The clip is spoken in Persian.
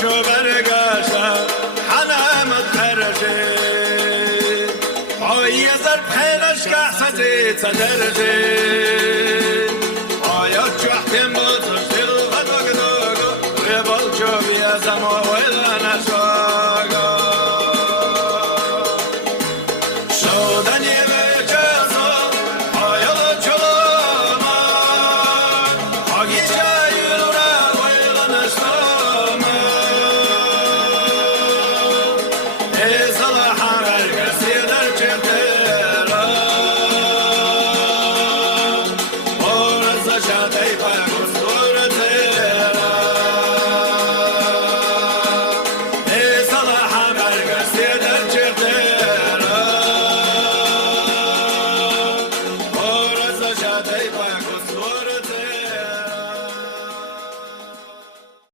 شو برگشتم حنمت خرجه آیا زر پلش که سزید سدرجه آیا جهتیم با تشتیل و دوگ دوگو ریبال جو بیازم و ویدن اشو